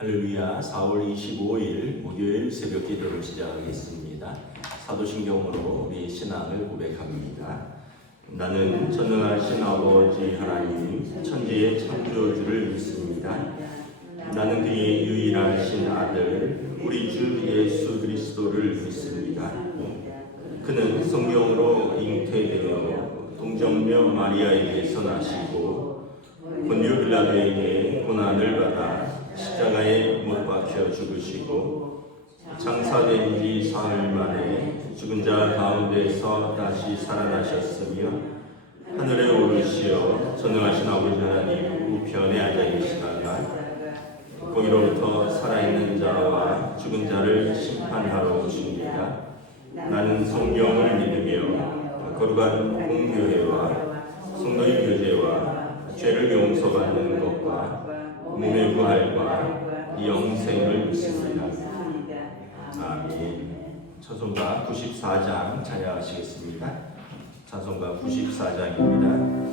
할렐루야. 4월 25일 목요일 새벽 기도를 시작하겠습니다. 사도신경으로 우리의 신앙을 고백합니다. 나는 전능하신 아버지 하나님 천지의 창조주를 믿습니다. 나는 그의 유일하신 아들 우리 주 예수 그리스도를 믿습니다. 그는 성령으로 잉태되어 동정녀 마리아에게서 나시고 본유 빌라도에게 고난을 받아 십자가에 못 박혀 죽으시고 장사된 지 사흘 만에 죽은 자 가운데서 다시 살아나셨으며 하늘에 오르시어 전능하신 아버지 하나님 우편에 앉아 계시다가 거기로부터 살아있는 자와 죽은 자를 심판하러 오십니다. 나는 성경을 믿으며 거룩한 공교회와 성도의 교제와 죄를 용서받는 것과 몸의 부활과 영생을 믿습니다. 아멘. 찬송가 94장 찬양하시겠습니다. 찬송가 94장입니다.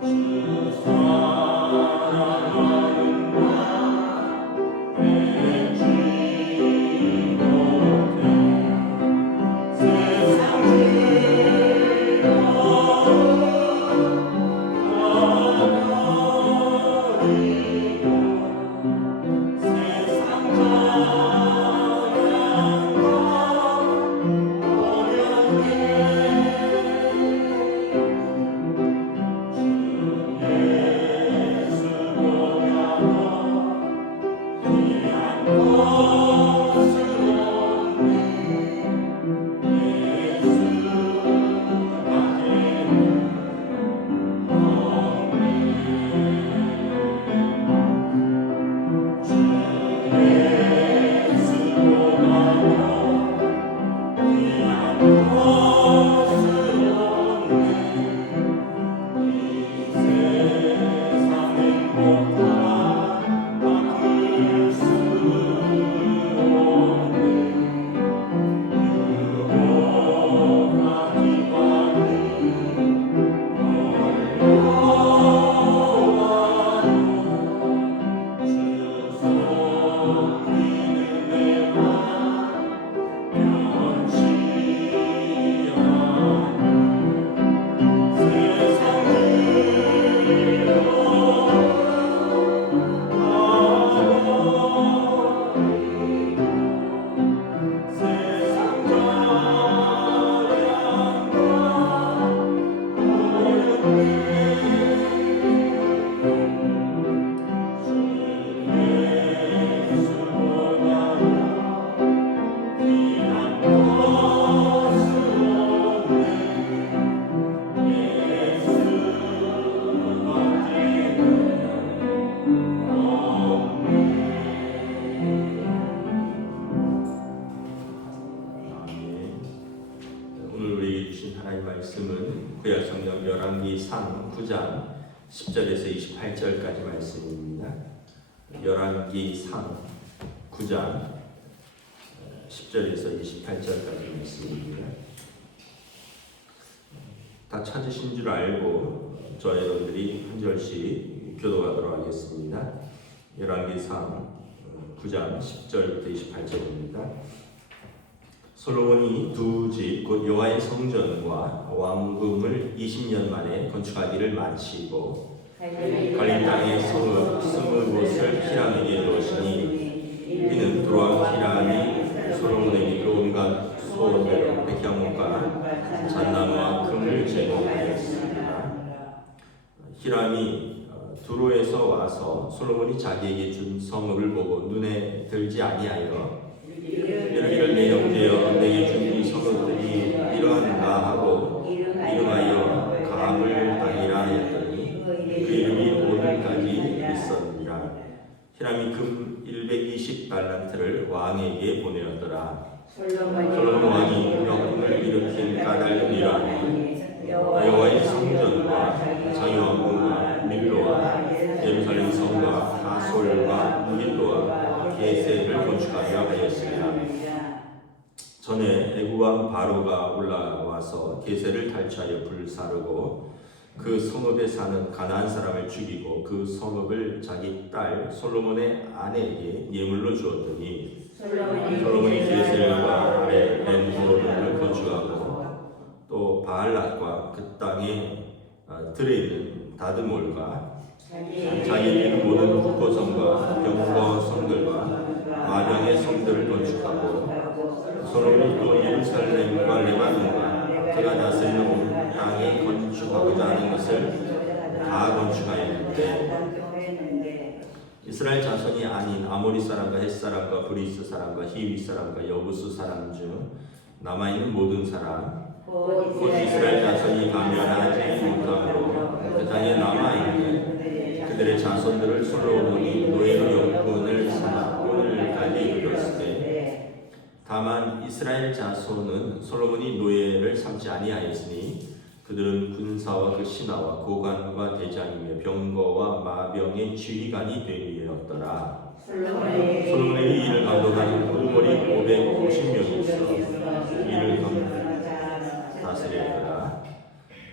주 3장 10절에서 28절까지 말씀입니다. 열왕기상 9장 10절에서 28절까지 말씀입니다. 다 찾으신 줄 알고 저 여러분들이 한 절씩 교도하도록 하겠습니다. 열왕기상 9장 10절부터 28절입니다. 솔로몬이 두 집 곧 여호와의 성전과 왕궁을 20년 만에 건축하기를 마치고 갈림 땅의 성읍 20곳을 히람에게 주었으니 이는 두로왕 히람이 솔로몬에게 그 온갖 소원대로 백향목과 잣나무와 금을 제공하였습니다. 히람이 두로에서 와서 솔로몬이 자기에게 준 성읍을 보고 눈에 들지 아니하여 이르기를 내 형제여 내게 준 이 성읍들이 이러한가 하고 이름하여 갑을 당이라 하였더니 그 이름이 오늘까지 있었느니라. 히람이 금 120달란트를 왕에게 보내었더라. 솔로몬 왕이 역풍을 일으킨 까닭은 이러하니 여호와의 성전과 자유왕궁과 밀로와 예루살렘 성과 하솔과 무길도와 게셀을 건축하려 하였으니라. 전에 애국왕 바로가 올라와서 게셀을 탈취하여 불사르고 그 성읍에 사는 가나안 사람을 죽이고 그 성읍을 자기 딸 솔로몬의 아내에게 예물로 주었더니 솔로몬이 게셀과 아래 벤호론을 건축하고 또 바알랏과 그 땅에 들에 있는 다드몰과 자기 모든 국고성과 병거 성들과 마병의 성들을 건축하고 솔로몬이 또 예루살렘과 레바논과 그가 다스리는 온 땅에 건축하고자 하는 것을 다 건축하였는데 이스라엘 자손이 아닌 아모리 사람과 헷 사람과 브리스 사람과 히위 사람과 여부수 사람 중 남아있는 모든 사람 곧 이스라엘 자손이 가면하지 못함으로 그 땅에 남아있는 그들의 자손들을 솔로몬이 노예로 영분을 삼아 오늘까지 이르렀을 때 다만 이스라엘 자손은 솔로몬이 노예를 삼지 아니하였으니 그들은 군사와 그 신하와 고관과 대장이며 병거와 마병의 지휘관이 되리었더라. 솔로몬의 이 일을 감독하는 군물이 550명이 있어 이를 다스렸더라.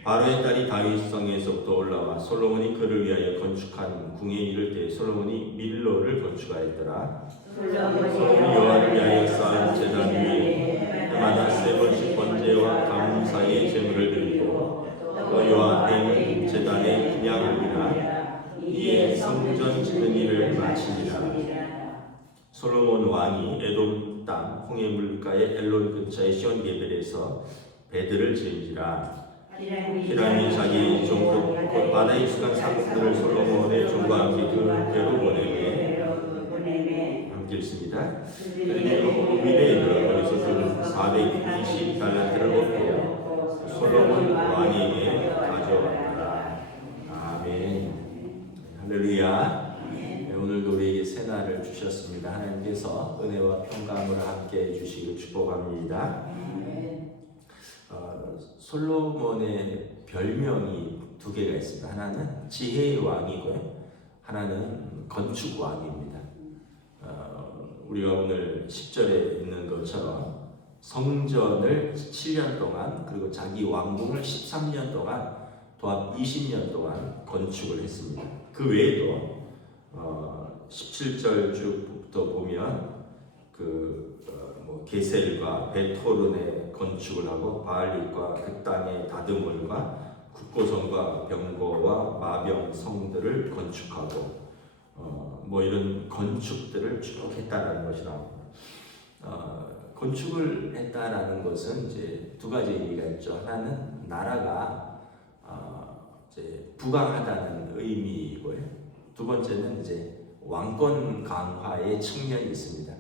바로의 딸이 다윗성에서부터 올라와 솔로몬이 그를 위하여 건축한 궁에 이를 때 솔로몬이 밀로를 건축하였더라. 솔로몬이 여호와를 위하여 쌓은 제단 위에 해마다 3번씩 번제와 감사의 제물을 드리고 또 여호와 앞에는 제단에 분향하니라. 이에 성전 짓는 일을 마치니라. 솔로몬 왕이 에돔 땅 홍해 물가의 엘론 근처의 시온게벨에서 배들을 지은지라. 히람이 자기 종족 곧 바다에 익숙한 상들을 솔로몬의 종과 함께 그 배로 보내매 함께 읽습니다. 그리고 오빌에 이르러 거기서 그 420달란트를 얻고 솔로몬 왕에게 가져왔더라. 아멘. 할렐루야. 오늘도 우리에게 새날을 주셨습니다. 하나님께서 은혜와 평강을 함께 해주시길 축복합니다. 솔로몬의 별명이 두 개가 있습니다. 하나는 지혜의 왕이고요. 하나는 건축 왕입니다. 우리가 오늘 10절에 있는 것처럼 성전을 7년 동안 그리고 자기 왕궁을 13년 동안 도합 20년 동안 건축을 했습니다. 그 외에도 17절 쭉부터 보면 게셀과 베토른의 건축을 하고 바알릿과 그 땅의 다드몰과 국고성과 병거와 마병 성들을 건축하고 이런 건축들을 쭉 했다라는 것이 나옵니다. 건축을 했다라는 것은 이제 두 가지 의미가 있죠. 하나는 나라가 이제 부강하다는 의미이고요. 두 번째는 이제 왕권 강화의 측면이 있습니다.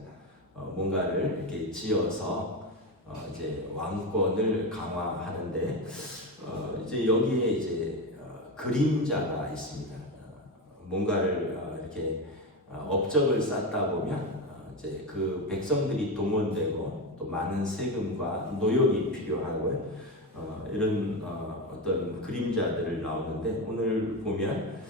뭔가를 이렇게 지어서 이제 왕권을 강화하는데 이제 여기에 이제 그림자가 있습니다. 뭔가를 이렇게 업적을 쌓다 보면 이제 그 백성들이 동원되고 또 많은 세금과 노역이 필요하고요. 이런 어떤 그림자들을 나오는데 오늘 보면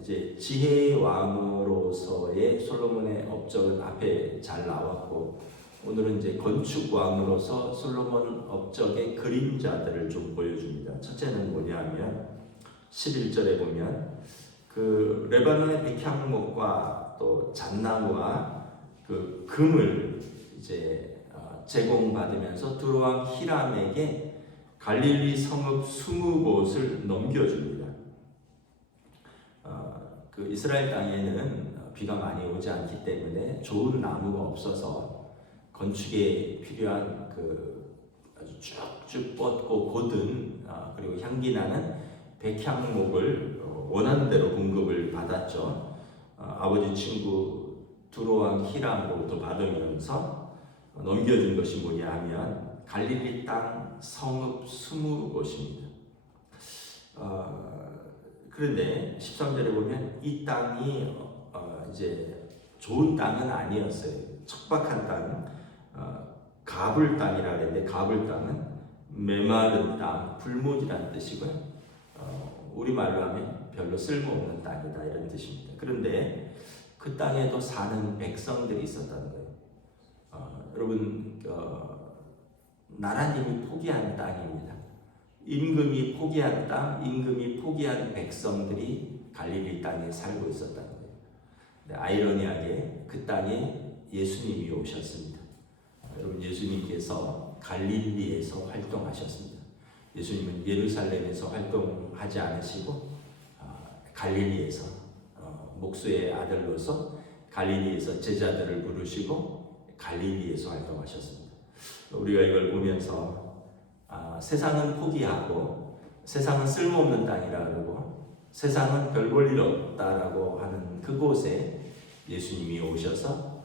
이제 지혜의 왕으로서의 솔로몬의 업적은 앞에 잘 나왔고 오늘은 이제 건축 왕으로서 솔로몬 업적의 그림자들을 좀 보여줍니다. 첫째는 뭐냐면 11절에 보면 그 레바논의 백향목과 또 잣나무와 그 금을 이제 제공받으면서 두로왕 히람에게 갈릴리 성읍 20곳을 넘겨줍니다. 그 이스라엘 땅에는 비가 많이 오지 않기 때문에 좋은 나무가 없어서 건축에 필요한 그 아주 쭉쭉 뻗고 곧은 그리고 향기 나는 백향목을 원하는 대로 공급을 받았죠. 아버지 친구 두로왕 히람으로부터 받으면서 넘겨준 것이 뭐냐 하면 갈릴리 땅 성읍 20곳입니다. 그런데 13절에 보면 이 땅이 이제 좋은 땅은 아니었어요. 척박한 땅, 가불 땅이라 그랬는데 가불 땅은 메마른 땅, 불모지라는 뜻이고요. 우리말로 하면 별로 쓸모없는 땅이다 이런 뜻입니다. 그런데 그 땅에도 사는 백성들이 있었다는 거예요. 여러분 나라님이 포기한 땅입니다. 임금이 포기한 땅, 임금이 포기한 백성들이 갈릴리 땅에 살고 있었다는 거예요. 아이러니하게 그 땅에 예수님이 오셨습니다. 여러분 예수님께서 갈릴리에서 활동하셨습니다. 예수님은 예루살렘에서 활동하지 않으시고 갈릴리에서 목수의 아들로서 갈릴리에서 제자들을 부르시고 갈릴리에서 활동하셨습니다. 우리가 이걸 보면서 세상은 포기하고 세상은 쓸모없는 땅이라 그러고 세상은 별 볼 일 없다라고 하는 그곳에 예수님이 오셔서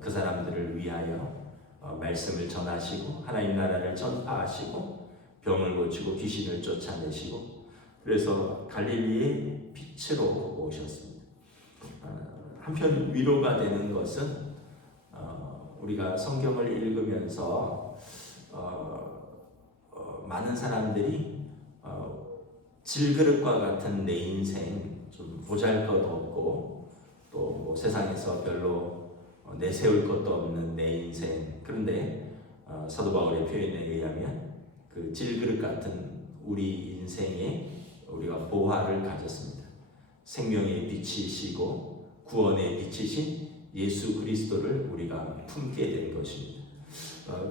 그 사람들을 위하여 말씀을 전하시고 하나님 나라를 전파하시고 병을 고치고 귀신을 쫓아내시고 그래서 갈릴리의 빛으로 오셨습니다. 한편 위로가 되는 것은 우리가 성경을 읽으면서 많은 사람들이 질그릇과 같은 내 인생 좀 보잘것없고 또 세상에서 별로 내세울 것도 없는 내 인생 그런데 사도 바울의 표현에 의하면 그 질그릇 같은 우리 인생에 우리가 보화를 가졌습니다. 생명의 빛이시고 구원의 빛이신 예수 그리스도를 우리가 품게 된 것입니다.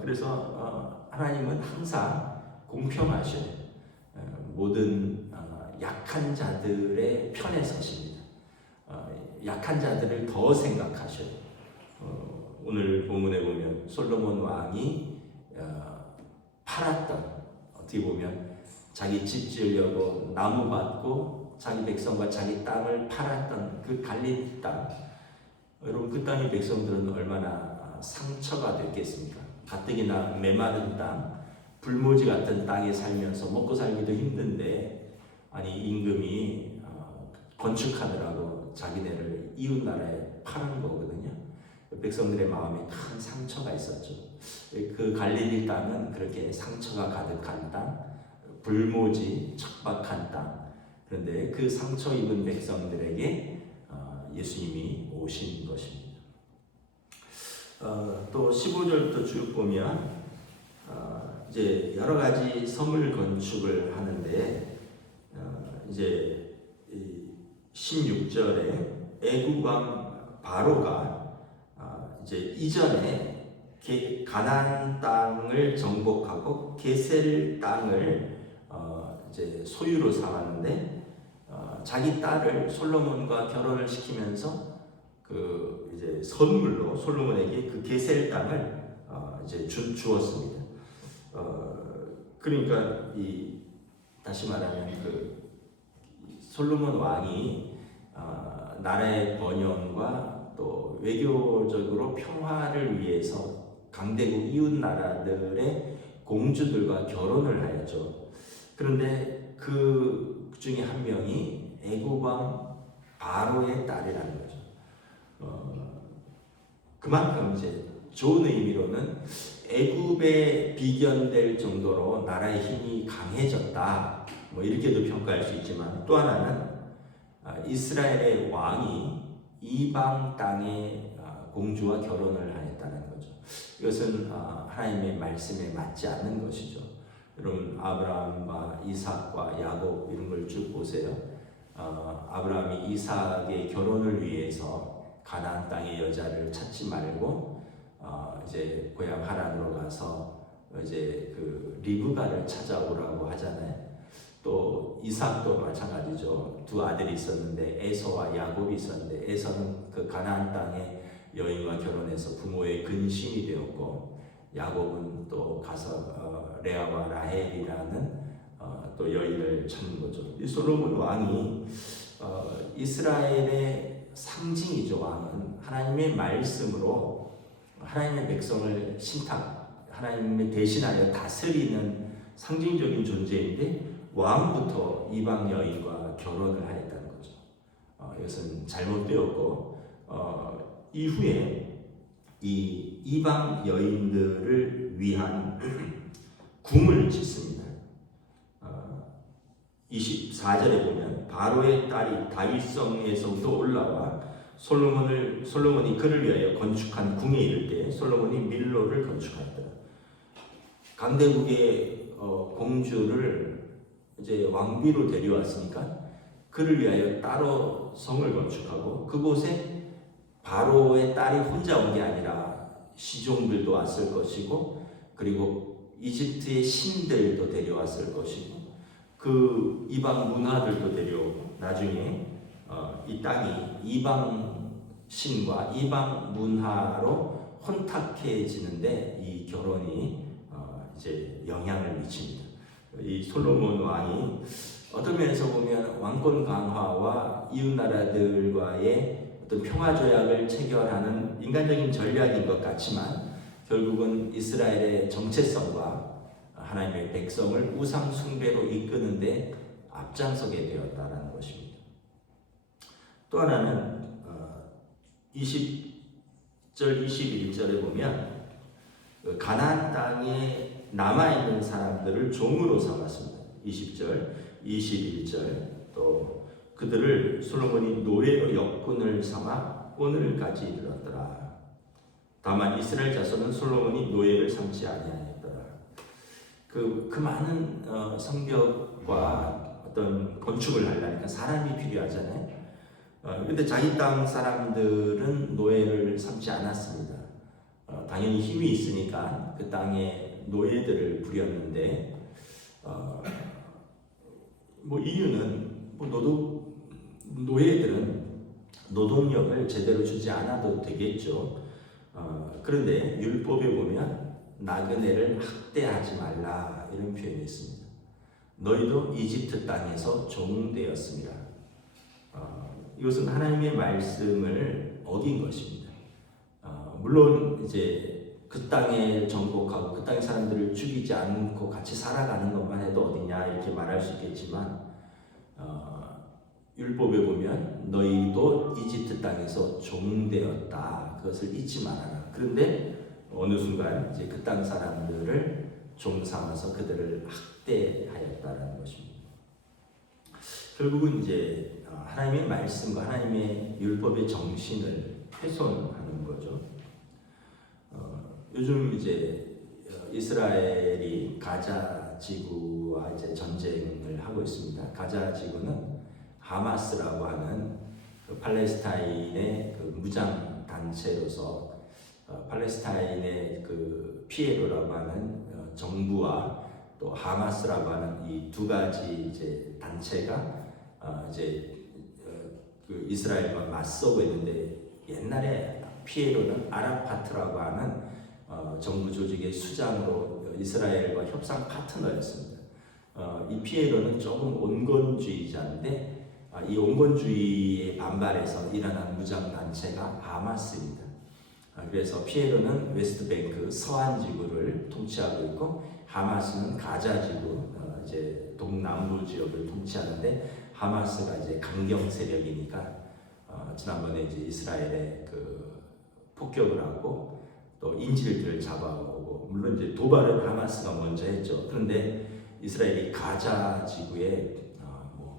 그래서 하나님은 항상 공평하셔요. 모든 약한 자들의 편에 서십니다. 약한 자들을 더 생각하셔요. 오늘 본문에 보면 솔로몬 왕이 팔았던 어떻게 보면 자기 집 지으려고 나무 받고 자기 백성과 자기 땅을 팔았던 그 갈릴리 땅 여러분 그 땅의 백성들은 얼마나 상처가 됐겠습니까? 가뜩이나 메마른 땅 불모지 같은 땅에 살면서 먹고 살기도 힘든데 아니 임금이 건축하느라고 자기네를 이웃 나라에 파는 거거든요. 백성들의 마음에 큰 상처가 있었죠. 그 갈릴리 땅은 그렇게 상처가 가득한 땅, 불모지 척박한 땅. 그런데 그 상처 입은 백성들에게 예수님이 오신 것입니다. 또 15절부터 쭉 보면 이제 여러 가지 성을 건축을 하는데 이제 16절에 애굽 왕 바로가 이제 이전에 가나안 땅을 정복하고 게셀 땅을 이제 소유로 삼았는데 자기 딸을 솔로몬과 결혼을 시키면서 그 이제 선물로 솔로몬에게 그 게셀 땅을 이제 주었습니다. 그러니까 다시 말하면 그 솔로몬 왕이 나라의 번영과 또 외교적으로 평화를 위해서 강대국 이웃 나라들의 공주들과 결혼을 하였죠. 그런데 그 중에 한 명이 애굽 왕 바로의 딸이라는 거죠. 그만큼 이제 좋은 의미로는 애굽에 비견될 정도로 나라의 힘이 강해졌다. 뭐 이렇게도 평가할 수 있지만, 또 하나는 이스라엘의 왕이 이방 땅의 공주와 결혼을 하였다는 거죠. 이것은 하나님의 말씀에 맞지 않는 것이죠. 여러분, 아브라함과 이삭과 야곱 이런 걸 쭉 보세요. 아브라함이 이삭의 결혼을 위해서 가나안 땅의 여자를 찾지 말고 이제 고향 하란으로 가서 이제 그 리브가를 찾아오라고 하잖아요. 또 이삭도 마찬가지죠. 두 아들이 있었는데 에서와 야곱이 있었는데, 에서는 그 가나안 땅의 여인과 결혼해서 부모의 근심이 되었고, 야곱은 또 가서 레아와 라헬이라는 또 여인을 찾는 거죠. 이 솔로몬 왕이 이스라엘의 상징이죠. 왕은 하나님의 말씀으로 하나님의 백성을 하나님의 대신하여 다스리는 상징적인 존재인데, 왕부터 이방 여인과 결혼을 하였다는 거죠. 이것은 잘못되었고, 이후에 이 이방 여인들을 위한 궁을 짓습니다. 24절에 보면 바로의 딸이 다윗성에서부터 올라와 솔로몬이 그를 위하여 건축한 궁에 이를 때 솔로몬이 밀로를 건축하였더라. 강대국의 공주를 이제 왕비로 데려왔으니까 그를 위하여 따로 성을 건축하고, 그곳에 바로의 딸이 혼자 온 게 아니라 시종들도 왔을 것이고, 그리고 이집트의 신들도 데려왔을 것이고, 그 이방 문화들도 데려오고, 나중에 이 땅이 이방 신과 이방 문화로 혼탁해지는데 이 결혼이 이제 영향을 미칩니다. 이 솔로몬 왕이 어떤 면에서 보면 왕권 강화와 이웃 나라들과의 어떤 평화 조약을 체결하는 인간적인 전략인 것 같지만, 결국은 이스라엘의 정체성과 하나님의 백성을 우상 숭배로 이끄는데 앞장서게 되었다라는 것입니다. 또 하나는 20절 21절에 보면 가나안 땅에 남아있는 사람들을 종으로 삼았습니다. 20절, 21절, 또 그들을 솔로몬이 노예로 역군을 삼아 오늘까지 이르렀더라. 다만 이스라엘 자손은 솔로몬이 노예를 삼지 아니하였더라. 그 많은 성벽과 어떤 건축을 하려니까 사람이 필요하잖아요. 근데 자기 땅 사람들은 노예를 삼지 않았습니다. 당연히 힘이 있으니까 그 땅에 노예들을 부렸는데, 뭐 이유는 노예들은 노동력을 제대로 주지 않아도 되겠죠. 그런데 율법에 보면 나그네를 학대하지 말라 이런 표현이 있습니다. 너희도 이집트 땅에서 종되었습니다. 이것은 하나님의 말씀을 어긴 것입니다. 물론 이제 그 땅에 정복하고 그 땅의 사람들을 죽이지 않고 같이 살아가는 것만 해도 어디냐 이렇게 말할 수 있겠지만, 율법에 보면 너희도 이집트 땅에서 종되었다, 그것을 잊지 말아라. 그런데 어느 순간 이제 그 땅 사람들을 종 삼아서 그들을 학대하였다라는 것입니다. 결국은 이제 하나님의 말씀과 하나님의 율법의 정신을 훼손하는 거죠. 요즘 이제 이스라엘이 가자 지구와 이제 전쟁을 하고 있습니다. 가자 지구는 하마스라고 하는 그 팔레스타인의 그 무장 단체로서 팔레스타인의 그 피에로라고 하는 정부와 또 하마스라고 하는 이 두 가지 이제 단체가 이제 그 이스라엘과 맞서고 있는데, 옛날에 피에로는 아라파트라고 하는 정부 조직의 수장으로 이스라엘과 협상 파트너였습니다. 이 피에로는 조금 온건주의자인데, 이 온건주의에 반발해서 일어난 무장 단체가 하마스입니다. 그래서 피에로는 웨스트뱅크 서안 지구를 통치하고 있고, 하마스는 가자 지구 이제 동남부 지역을 통치하는데, 하마스가 이제 강경 세력이니까 지난번에 이제 이스라엘에 그 폭격을 하고 또 인질들을 잡아오고, 물론 이제 도발은 하마스가 먼저 했죠. 그런데 이스라엘이 가자 지구에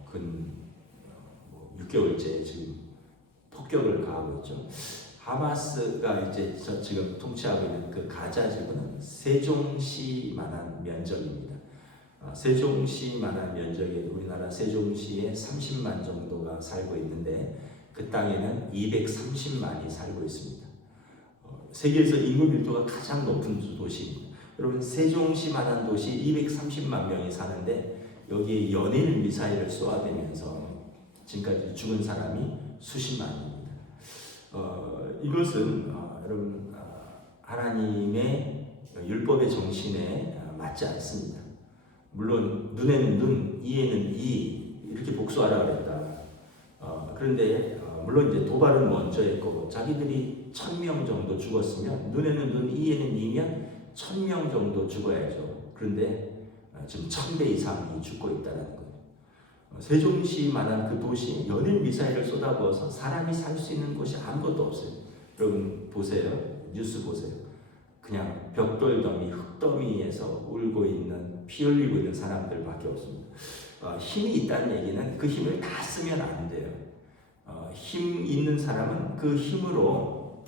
근 6개월째 지금 폭격을 가하고 있죠. 하마스가 이제 지금 통치하고 있는 그 가자 지구는 세종시만한 면적입니다. 세종시만한 면적에 우리나라 세종시에 30만 정도가 살고 있는데 그 땅에는 230만이 살고 있습니다. 세계에서 인구 밀도가 가장 높은 도시입니다. 여러분 세종시만한 도시 230만 명이 사는데 여기에 연일 미사일을 쏘아대면서 지금까지 죽은 사람이 수십만입니다. 이것은 여러분 하나님의 율법의 정신에 맞지 않습니다. 물론 눈에는 눈, 이에는 이 이렇게 복수하라 그랬다. 그런데 물론 이제 도발은 먼저 했고 자기들이 1000명 정도 죽었으면 눈에는 눈, 이에는 이면 1000명 정도 죽어야죠. 그런데 지금 1000배 이상이 죽고 있다는 거예요. 세종시만한 그 도시 연일 미사일을 쏟아부어서 사람이 살 수 있는 곳이 아무것도 없어요. 여러분 보세요. 뉴스 보세요. 그냥 벽돌더미, 흙더미에서 울고 있는 피 흘리고 있는 사람들밖에 없습니다. 힘이 있다는 얘기는 그 힘을 다 쓰면 안 돼요. 힘 있는 사람은 그 힘으로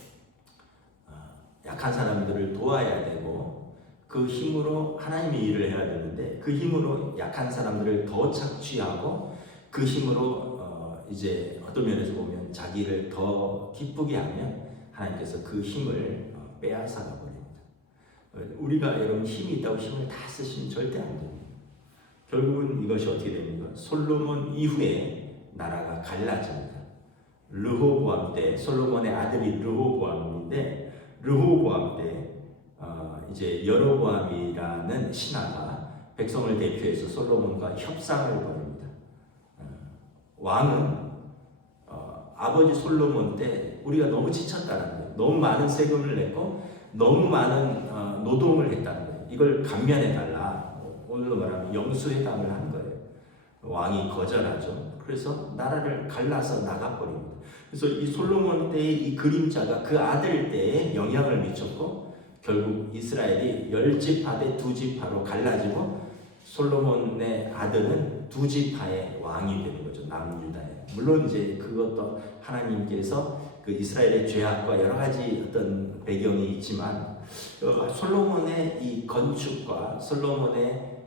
약한 사람들을 도와야 되고 그 힘으로 하나님의 일을 해야 되는데 그 힘으로 약한 사람들을 더 착취하고 그 힘으로 이제 어떤 면에서 보면 자기를 더 기쁘게 하면 하나님께서 그 힘을 빼앗아가 버립니다. 우리가 여러분 힘이 있다고 힘을 다 쓰시면 절대 안 됩니다. 결국은 이것이 어떻게 됩니까? 솔로몬 이후에 나라가 갈라집니다. 르호보암 때 솔로몬의 아들이 르호보암인데 르호보암 때 이제 여로보암이라는 신하가 백성을 대표해서 솔로몬과 협상을 벌입니다. 왕은 아버지 솔로몬 때 우리가 너무 지쳤다는 거예요. 너무 많은 세금을 냈고 너무 많은 노동을 했다는 거예요. 이걸 감면해달라. 오늘로 말하면 영수회담을 한 거예요. 왕이 거절하죠. 그래서 나라를 갈라서 나가버립니다. 그래서 이 솔로몬 때의 이 그림자가 그 아들 때에 영향을 미쳤고 결국 이스라엘이 10지파 대 2지파로 갈라지고 솔로몬의 아들은 2지파의 왕이 되는 거죠. 남유다에. 물론 이제 그것도 하나님께서 그 이스라엘의 죄악과 여러 가지 어떤 배경이 있지만 솔로몬의 이 건축과 솔로몬의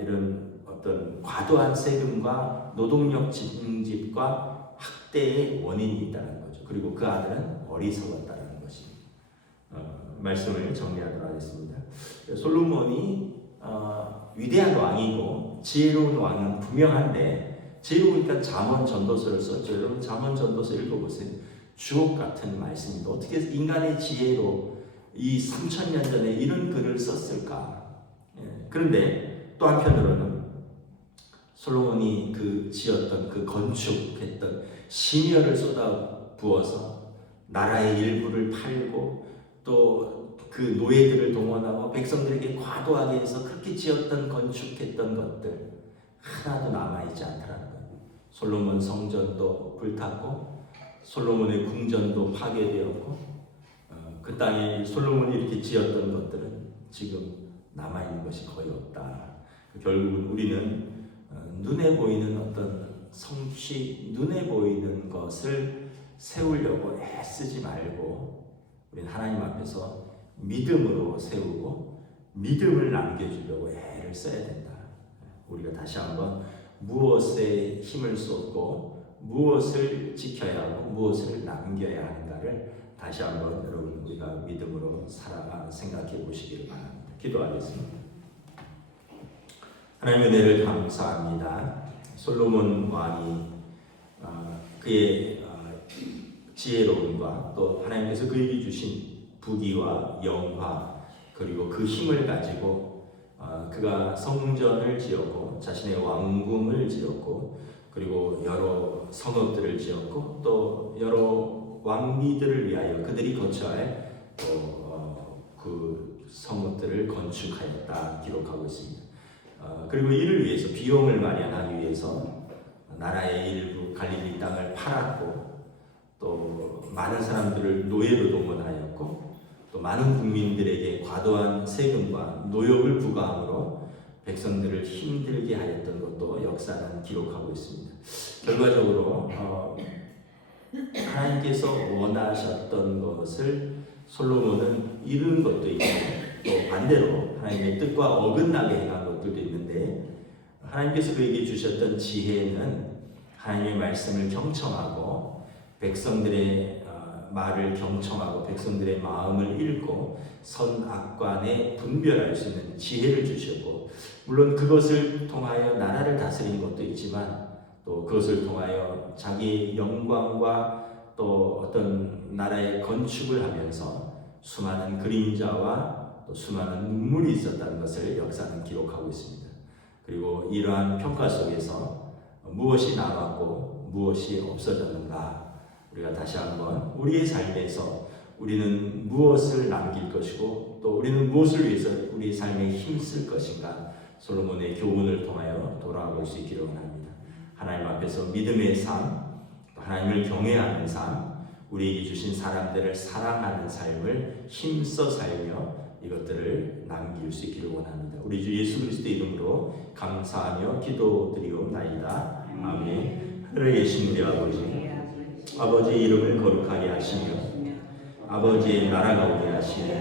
이런 어떤 과도한 세금과 노동력 징집과 학대의 원인이 있다는 거죠. 그리고 그 아들은 어리석었다는 것입니다. 말씀을 정리하도록 하겠습니다. 솔로몬이 위대한 왕이고 지혜로운 왕은 분명한데 지혜로우니까 잠언 전도서를 썼죠. 여러분 잠언 전도서 읽어보세요. 주옥 같은 말씀입니다. 어떻게 인간의 지혜로 이 3000년 전에 이런 글을 썼을까? 그런데 또 한편으로는 솔로몬이 그 지었던 그 건축했던 심혈을 쏟아 부어서 나라의 일부를 팔고 또 그 노예들을 동원하고 백성들에게 과도하게 해서 그렇게 지었던 건축했던 것들 하나도 남아있지 않더라는 거예요. 솔로몬 성전도 불탔고 솔로몬의 궁전도 파괴되었고 그 땅에 솔로몬이 이렇게 지었던 것들은 지금 남아있는 것이 거의 없다. 결국은 우리는 눈에 보이는 어떤 성취, 눈에 보이는 것을 세우려고 애쓰지 말고 우리는 하나님 앞에서 믿음으로 세우고 믿음을 남겨주려고 애를 써야 된다. 우리가 다시 한번 무엇에 힘을 쏟고 무엇을 지켜야 하고 무엇을 남겨야 하는가를 다시 한번 여러분 우리가 믿음으로 살아가 생각해 보시기를 바랍니다. 기도하겠습니다. 하나님의 은혜를 감사합니다. 솔로몬 왕이 그의 지혜로움과 또 하나님께서 그에게 주신 부귀와 영화 그리고 그 힘을 가지고 그가 성전을 지었고 자신의 왕궁을 지었고 그리고 여러 성읍들을 지었고 또 여러 왕비들을 위하여 그들이 거처할 그 성읍들을 건축하였다 기록하고 있습니다. 그리고 이를 위해서 비용을 마련하기 위해서 나라의 일부 갈릴리 땅을 팔았고 또 많은 사람들을 노예로 동원하였고 또 많은 국민들에게 과도한 세금과 노역을 부과함으로 백성들을 힘들게 하였던 것도 역사는 기록하고 있습니다. 결과적으로 하나님께서 원하셨던 것을 솔로몬은 이룬 것도 있고 또 반대로 하나님의 뜻과 어긋나게 행한 것들도 있는데, 하나님께서 그에게 주셨던 지혜는 하나님의 말씀을 경청하고 백성들의 말을 경청하고 백성들의 마음을 읽고 선악간에 분별할 수 있는 지혜를 주셨고, 물론 그것을 통하여 나라를 다스리는 것도 있지만 또 그것을 통하여 자기 영광과 또 어떤 나라의 건축을 하면서 수많은 그림자와 또 수많은 눈물이 있었다는 것을 역사는 기록하고 있습니다. 그리고 이러한 평가 속에서 무엇이 남았고 무엇이 없어졌는가, 우리가 다시 한번 우리의 삶에서 우리는 무엇을 남길 것이고 또 우리는 무엇을 위해서 우리 삶에 힘쓸 것인가, 솔로몬의 교훈을 통하여 돌아볼 수 있기를 원합니다. 하나님 앞에서 믿음의 삶, 하나님을 경외하는 삶, 우리에게 주신 사람들을 사랑하는 삶을 힘써 살며 이것들을 남길 수 있기를 원합니다. 우리 주 예수 그리스도의 이름으로 감사하며 기도드리옵나이다. 아멘. 하늘에 계신 우리 아버지, 아버지의 이름을 거룩하게 하시며 아버지의 나라가 오게 하시며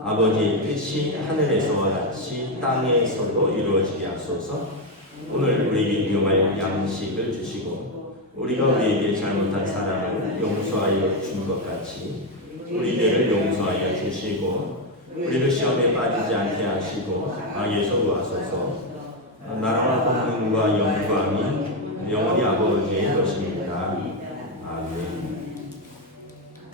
아버지의 뜻이 하늘에서와 같이 땅에서도 이루어지게 하소서. 오늘 우리에게 일용할 양식을 주시고 우리가 우리에게 잘못한 사람을 용서하여 준 것 같이 우리들을 용서하여 주시고 우리를 시험에 빠지지 않게 하시고 악에서 구하소서. 나라와 권능과 영광이 영원히 아버지의 것입니다.